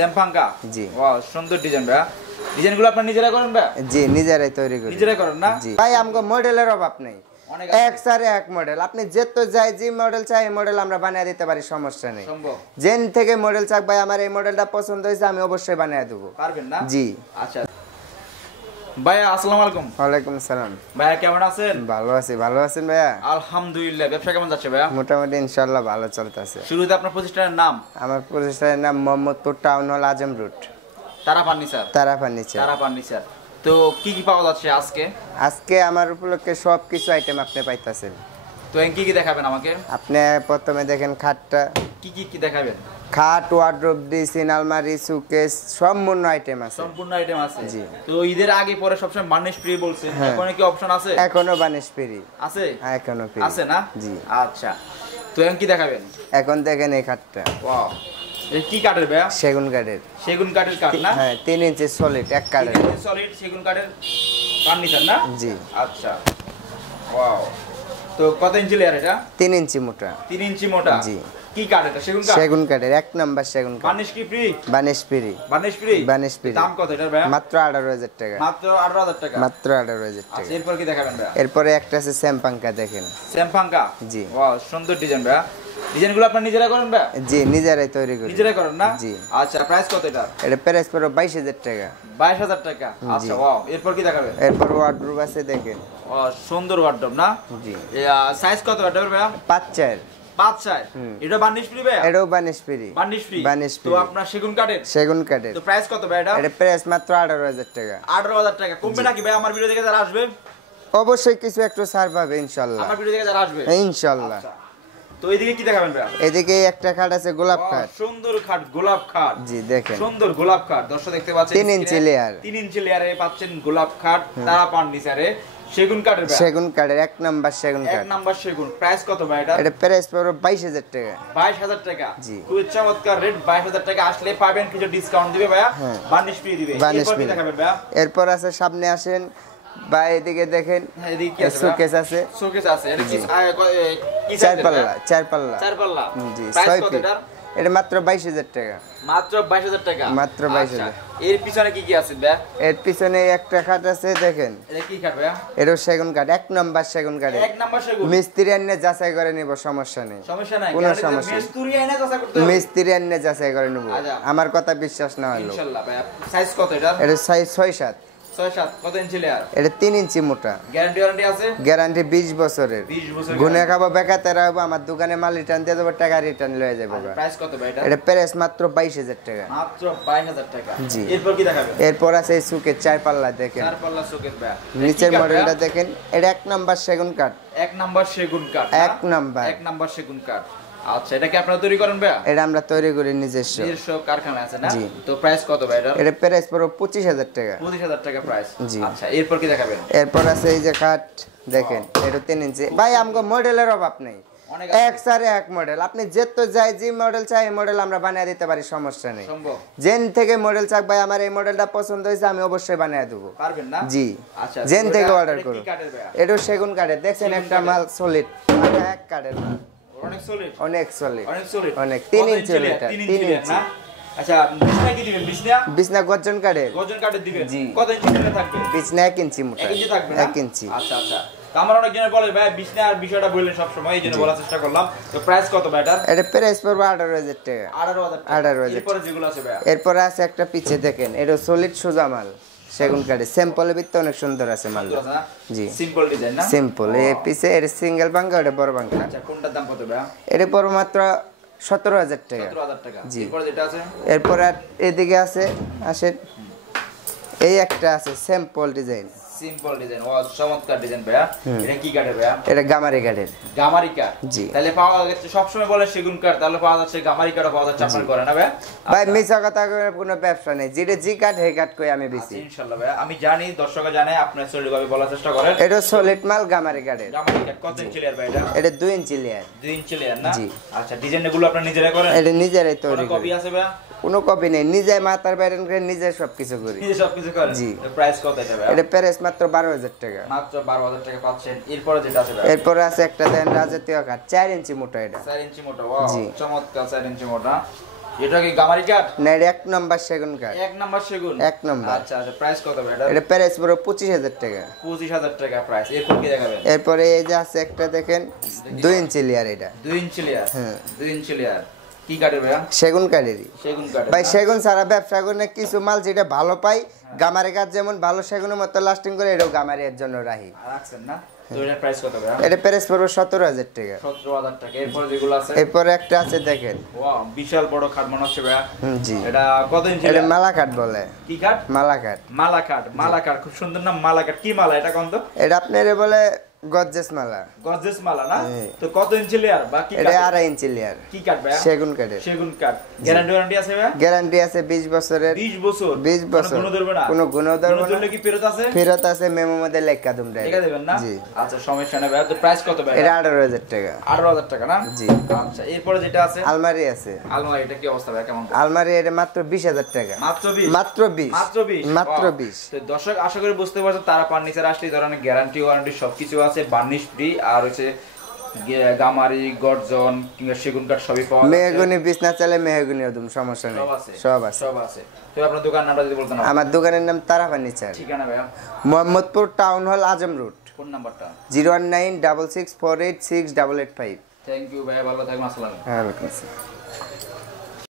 টেম্পাঙ্কা জি wow সুন্দর design ভাই। ডিজাইনগুলো আপনি নিজেরাই করেন ভাই? জি নিজেরাই তৈরি করি। নিজেরাই করেন না? জি ভাই আমগো মডেলের অভাব নেই, অনেক এক সারে এক মডেল। আপনি যেত যাই যে মডেল চাই এই মডেল আমরা বানিয়ে দিতে পারি, সমস্যা নেই। সম্ভব যেন থেকে মডেল চাক ভাই আমার এই মডেলটা পছন্দ হয়েছে আমি অবশ্যই বানিয়ে দেব। পারবেন না? জি। আচ্ছা ভাইয়া আসসালামু আলাইকুম। ওয়ালাইকুম সালাম। ভাইয়া কেমন আছেন? ভালো আছি, ভালো আছেন ভাইয়া? আলহামদুলিল্লাহ। ব্যবসা কেমন যাচ্ছে ভাইয়া? মোটামুটি ইনশাআল্লাহ ভালো চলতেছে। শুরুতে আপনার প্রতিষ্ঠানের নাম? আমার প্রতিষ্ঠানের নাম মোহাম্মদপুর টাউন হল আজম রুট, তারা ফার্নিচার। তারা ফার্নিচার। তারা ফার্নিচার। তো কি কি পাওয়া যাচ্ছে আজকে? আজকে আমার উপলক্ষে সব কিছু আইটেম আপনি পাইতাছেন। তো কি কি দেখাবেন আমাকে? আপনি প্রথমে দেখেন খাটটা। কি কি কি দেখাবেন? খাট, ওয়ার্ড্রোব, ড্রেসিং, আলমারি, সুকেস সম্পূর্ণ আইটেম আছে। সম্পূর্ণ আইটেম আছে। জি। তো ঈদের আগে পরে সবসময় বার্নিশ ফ্রি বলছেন, এখন কি অপশন আছে? এখনো বার্নিশ ফ্রি আছে? এখনো ফ্রি আছে না? জি। আচ্ছা তো কি দেখাবেন? এখন দেখেন এই খাটটা। ওয়াও এই কি কাঠের ভাইয়া? সেগুন কাঠের। সেগুন কাঠের কাঠ না? হ্যাঁ 3 ইঞ্চি সলিড এক কাঠের। সলিড সেগুন কাঠের ফার্নিচার না? জি। আচ্ছা ওয়াও। তো কত ইঞ্চি লেয়ার এটা? 3 ইঞ্চি মোটা। 3 ইঞ্চি মোটা। জি। কি কাঠ এটা? সেগুন কাঠ? সেগুন কাঠের এক নাম্বার সেগুন কাঠ। বার্নিশ কি free? Varnish free. Varnish free? Varnish free. দাম কত এটার ভাইয়া? মাত্র 18000 টাকা। মাত্র 18000 টাকা। মাত্র 18000 টাকা। আচ্ছা এরপর কি দেখাবেন ভাইয়া? এরপরে একটা আছে স্যামপাঙ্কা দেখেন। স্যামপাঙ্কা? জি। ওয়াও সুন্দর ডিজাইন ভাইয়া। ডিজাইনগুলো আপনি নিজেরাই করেন ভাইয়া? জি নিজেরাই তৈরি করি। নিজেরাই করেন না? জি। আচ্ছা প্রাইস কত এটা? এটা প্রাইস পড়ো 22000 টাকা। 22000 টাকা। আচ্ছা ওয়াও। এরপর কি দেখাবেন? এরপর ওয়ার্ড্রোব আছে দেখেন। ও সুন্দর ওয়ার্ডরোব না? জি। সাইজ কত এটা ভাইয়া? 5/4। 5/4। এটা বার্নিশ ফ্রি ভাইয়া? এটাও varnish free. Varnish free. Varnish তো ফ্রি। আপনার সেগুন কাঠের? সেগুন কাঠের। তো প্রাইস কত ভাই এটা? এটা প্রাইস মাত্র 18000 টাকা। 18000 টাকা। কমবে নাকি ভাই আমার ভিডিও দেখে যারা আসবে? অবশ্যই কিছু একটু ছাড় পাবে ইনশাআল্লাহ। আমার ভিডিও দেখে যারা আসবে? ইনশাআল্লাহ। আচ্ছা। তো এইদিকে কি দেখাবেন ভাই? এদিকে একটা খাট আছে গোলাপ খাট। সুন্দর খাট, গোলাপ খাট। জি দেখেন। সুন্দর গোলাপ খাট। দর্শক দেখতে পাচ্ছেন 3 ইঞ্চি লেয়ার। 3 ইঞ্চি লেয়ারে পাচ্ছেন গোলাপ খাট তারা ফার্নিচারে। সেগুন কাঠের ভাই? সেগুন কাঠের এক নাম্বার সেগুন কাঠ। এক নাম্বার সেগুন। প্রাইস কত ভাই এটা? এটা প্রাইস পড়ো 22000 টাকা। 22000 টাকা। জি। খুব চমৎকার রেট। 22000 টাকা আসলে পাবেন কিছু ডিসকাউন্ট দিবে ভাইয়া। বার্নিশ ফ্রি দিবে। এরপর কি দেখাবেন ভাইয়া? এরপর আছে সামনে আসেন বা এদিকে দেখেন। হ্যাঁ এদিকে কি আছে? শোকেস আছে। শোকেস আছে। এটা কি চার পাল্লা, চার পাল্লা। চার পাল্লা। জি। প্রাইস 6 কত ফিট। এটা? এটা মাত্র 22000 টাকা। মাত্র 22000 টাকা। মাত্র 22000। আচ্ছা, এর পিছনে কি কি আছে ভাইয়া? এর পিছনে একটা খাট আছে দেখেন। এটা কি কাঠ ভাইয়া? এটাও সেগুন কাঠ, এক নাম্বার সেগুন কাঠ। এক নাম্বার সেগুন। মিস্ত্রি এনে যাচাই করে নিব, সমস্যা নেই। সমস্যা নাই। কোনো সমস্যা নেই। মিস্ত্রি এনে যাচাই করতে হবে। মিস্ত্রি এনে যাচাই করে নিব। আচ্ছা। আমার কথা বিশ্বাস না হলো। ইনশাআল্লাহ ভাইয়া। সাইজ কত এটা? এটা সাইজ 6/7। 6/7। কত ইঞ্চি লেয়ার? এটা 3 ইঞ্চি মোটা। গ্যারান্টি ওয়ারেন্টি আছে? গ্যারান্টি 20 বছরের। 20 বছর। গুনে খাবো বেকাতে রাখবো, আমার দোকানে মাল রিটার্ন দিয়ে দেবো, টাকা রিটার্ন লয়ে যাবো। প্রাইস কত ভাই এটা? এটা প্রাইস মাত্র 22000 টাকা। মাত্র 22000 টাকা। জি। এরপর কি দেখাবেন? এরপর আছে এই সুকের চার পাল্লা দেখেন। চার পাল্লা শোকেস ভাইয়া। নিচের মডেলটা দেখেন। এটা এক নাম্বার সেগুন কাঠ। এক নাম্বার সেগুন কাঠ। এক নাম্বার। এক নাম্বার সেগুন কাঠ। আচ্ছা এটা কি আপনারা তৈরি করেন ভাইয়া? এটা আমরা তৈরি করি নিজস্ব। নিজস্ব কারখানা আছে না? জি। তো প্রাইস কত ভাই এটা? এটা প্রাইস পড়ো 25000 টাকা। 25000 টাকা প্রাইস। জি। আচ্ছা এরপর কি দেখাবেন? এরপর আছে এই যে খাট দেখেন। এটা 3 ইঞ্চি। ভাই আমগো মডেলের অভাব নেই, অনেক এক সারে এক মডেল। আপনি যেত যাই যে মডেল চাই এই মডেল আমরা বানিয়ে দিতে পারি, সমস্যা নেই। সম্ভব। যেন থেকে মডেল চাক ভাই আমার এই মডেলটা পছন্দ হয়েছে আমি অবশ্যই বানিয়ে দেবো। পারবেন না? জি। আচ্ছা যেন থেকে এটা অর্ডার করুন। কি কাঠের ভাইয়া? এটা সেগুন কাঠের দেখছেন। একটা মাল সলিড, এক কাঠের মাল। অনেক সলিড। অনেক সলিড। অনেক সলিড। অনেক 3 ইঞ্চি লেয়ার। এটা। 3 3 ইঞ্চি লেয়ার ইঞ্চি না? আচ্ছা বিছনা কি দিবেন? বিছনা? বিছনা গর্জন কাঠের। গর্জন কাঠের দিবেন? জি। কত ইঞ্চি লেয়ার থাকবে? বিছনা 1 ইঞ্চি মোটা। 1 ইঞ্চি থাকবে না? 1 ইঞ্চি। আচ্ছা আচ্ছা। তো আমার অনেকজনে বলে ভাই বিছনার বিষয়টা বললেন সব সময়, এইজন্য বলার চেষ্টা করলাম। তো প্রাইস কত ভাই এটার? এটা প্রাইস পড়বে 18000 টাকা। 18000 টাকা। 18000। এরপরে যেগুলো আছে ভাই? এরপর আছে একটা পিছে দেখেন। এটা সলিড সোজা মাল সেগুন কাঠের। স্যাম্পলের ভিতরে অনেক সুন্দর আছে মাল। জি। সিম্পল ডিজাইন না? সিম্পল। এই পিছে এর সিঙ্গেল পাঙ্কা, ওটা বড় পাঙ্কা। আচ্ছা কোনটার দাম কত ভাই? এটা পড়বে মাত্র 17000 টাকা। 17000 টাকা। জি। এরপর যেটা আছে? এরপর আর এদিকে আছে আসেন। এই একটা আছে স্যাম্পল ডিজাইন। Simple design. ও চমৎকার ডিজাইন ভাইয়া। এটা কি কাঠের ভাইয়া? এটা গামারি কাঠের। গামারি কাঠ। জি। তাহলে পাওয়া যাচ্ছে সব সময় বলে সেগুন কাঠ, তাহলে পাওয়া যাচ্ছে গামারি কাঠও পাওয়া যাচ্ছে, আপনার করে না ভাই? ভাই মিছা কথা কইরা কোনো ব্যবসা নেই, যেটা জি কাঠ হে কাঠ কই আমি বেশি। ইনশাআল্লাহ ভাই আমি জানি, দর্শকরা জানে, আপনি সলিড ভাবে বলার চেষ্টা করেন। এটা সলিড মাল গামারি কাঠের। গামারি কাঠ কত ইঞ্চি লেয়ার ভাই এটা? এটা 2 ইঞ্চি লেয়ার। 2 ইঞ্চি লেয়ার না? জি। আচ্ছা ডিজাইনগুলো আপনি নিজেরাই করেন? এটা নিজেরাই কোনো তৈরি কপি করি। আছে ভাই? কোনো কপি নেই, নিজে মাথার বাইরে করে নিজে সবকিছু করি। নিজে সবকিছু করেন? জি। প্রাইস কত এটা ভাই? এটা প্রাইস মাত্র 12000 টাকা। মাত্র 12000 টাকা পাচ্ছেন। এরপরে যেটা আছে ভাই? এরপর আছে একটা দেন রাজতীয় কাঠ 4 ইঞ্চি মোটা। এটা 4 ইঞ্চি মোটা। ওয়াও জি। চমৎকার 4 ইঞ্চি মোটা। এটা কি গামারি কাঠ? না, এটা 1 নম্বর সেগুন কাঠ। 1 নাম্বার সেগুন? 1 নম্বর। আচ্ছা আচ্ছা, প্রাইস কত ভাই এটা? এটা প্রাইস পুরো 25000 টাকা। 25000 টাকা প্রাইস। এরপর কি দেখাবেন? এরপরে এই যে আছে একটা দেখেন 2 ইঞ্চি লেয়ার, এটা 2 ইঞ্চি লেয়ার। হ্যাঁ 2 ইঞ্চি লেয়ার। কি কাঠের ভাইয়া? সেগুন কাঠেরই। সেগুন কাঠের। ভাই সেগুন ছাড়া ব্যবসা করে কিছু মাল যেটা ভালো পাই, গামারি কাঠ যেমন ভালো সেগুনের মতো লাস্টিং করে, এটাও গামারি এর জন্য রাখি। রাখছেন না? তো এটার প্রাইস কত ভাইয়া? এটা প্রাইস পড়বে 17000 টাকা। 17000 টাকা। এরপর যেগুলো আছে? এরপরে একটা আছে দেখেন, ওয়াও, বিশাল বড় কাঠ মনে হচ্ছে ভাইয়া। জি। এটা কত ইঞ্চি? এটা মালা কাঠ বলে। কি কাঠ? মালা কাঠ। মালা কাঠ। মালা কাঠ, খুব সুন্দর নাম, মালা কাঠ। কি মালা এটা কোন তো? এটা আপনারে বলে গর্জেস মালা। গর্জেস মালা না? তো কত ইঞ্চি লেয়ার বা কি কাঠ? এটা 2.5 ইঞ্চি লেয়ার। কি কাঠ ভাইয়া? সেগুন কাঠের। সেগুন কাঠ। গ্যারান্টি আছে ভাইয়া? গ্যারান্টি আছে 20 বছরের। 20 বছর? 20 বছর। কোনো ধরবে না? কোনো গুণ ধরবে না। ধরলে কি ফেরত আছে? ফেরত আছে, মেমো মধ্যে লেখা দেব ডাইরেক্ট। লেখা দেবেন না? জি। আচ্ছা, সমস্যা নেই ভাইয়া। তো প্রাইস কত ভাইয়া? এটা 18000 টাকা। 18000 টাকা না? জি। আচ্ছা, এরপরে যেটা আছে? আলমারি আছে। আলমারি, এটা কি অবস্থা ভাইয়া, কেমন? আলমারি এটা মাত্র 20000 টাকা। মাত্র 20? মাত্র 20। মাত্র 20? মাত্র Wow. 20। তো দর্শক আশা করি বুঝতে পারছেন, তারা ফার্নিচার আসলে এই ধরনের গ্যারান্টি ওয়ারেন্টি সবকিছু আছে, বার্নিশ ফ্রি, আর হচ্ছে গামারি, গর্জন কিংবা সেগুন কাঠ সবই পাওয়া যাচ্ছে। মেহগনি বিছনা চালে মেহগনি একদম সমস্যা নেই। সব আছে? সব আছে। সব আছে। তো আপনার দোকান নামটা যদি বলতেন? আমার দোকানের নাম তারা ফার্নিচার। ঠিকানা ভাইয়া? মোহাম্মদপুর টাউন হল, আজম রোড। ফোন নাম্বারটা? 01966486885। থ্যাংক ইউ ভাইয়া, ভালো থাকবেন। আসসালামু আলাইকুম। হ্যাঁ, ওয়েলকাম।